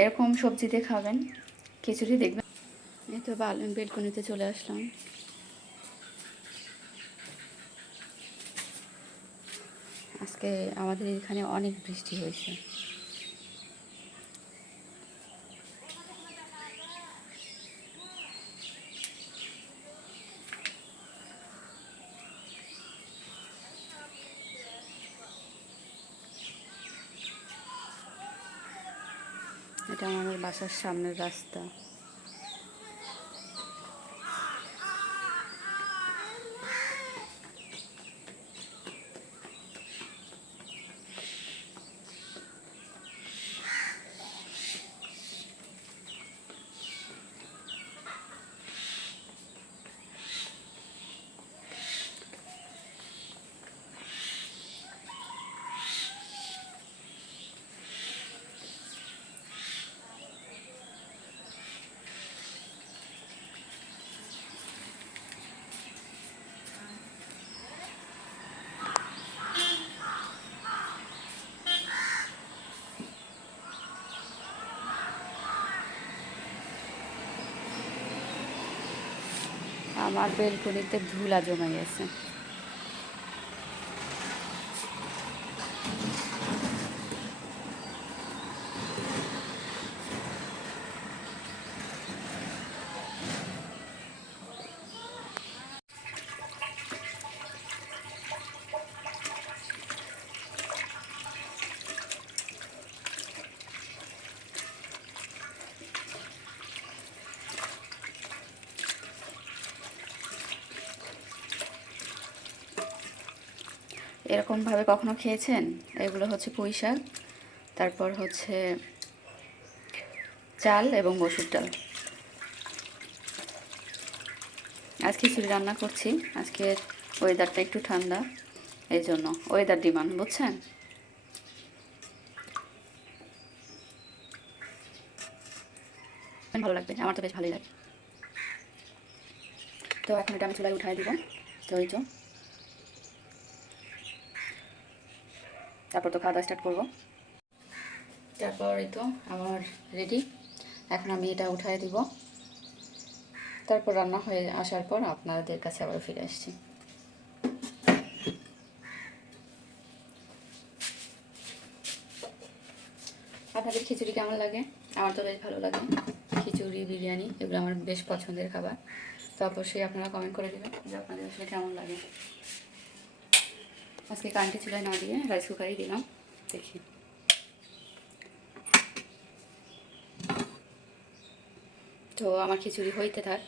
এরকম সবজি দিয়ে খাবেন, খিচুড়ি দেখবেন। এই তো বেলকনিতে চলে আসলাম। আজকে আমাদের এখানে অনেক বৃষ্টি হয়েছে। এটা আমাদের বাসার সামনের রাস্তা। আমার বেলকনিতে ধুলা জমে গেছে। এরকমভাবে কখনো খেয়েছেন? এগুলো হচ্ছে পুঁই শাক, তারপর হচ্ছে চাল এবং মসুর ডাল। আজ খিচুড়ি রান্না করছি। আজকে ওয়েদারটা একটু ঠান্ডা, এই জন্য ওয়েদার ডিমান্ড, বুঝছেন? ভালো লাগবে, আমার তো বেশ ভালোই লাগে। তো এখন এটা আমি চুলায় উঠাই দিব। তো এই তো, তারপর তো খাওয়া দাওয়া স্টার্ট করবো। তারপর এই তো আমার রেডি। এখন আমি এটা উঠাই দিব, তারপর রান্না হয়ে আসার পর আপনাদের কাছে আবার ফিরে আসছি। আপনাদের খিচুড়ি কেমন লাগে? আমার তো বেশ ভালো লাগে। খিচুড়ি, বিরিয়ানি এগুলো আমার বেশ পছন্দের খাবার। তো অবশ্যই আপনারা কমেন্ট করে দেবেন যে আপনাদের আসলে কেমন লাগে। আজকে কারেন্টের চুলায় না দিয়ে রাইস কুকারেই দিলাম। দেখি, তো আমার খিচুড়ি হইতে থাক।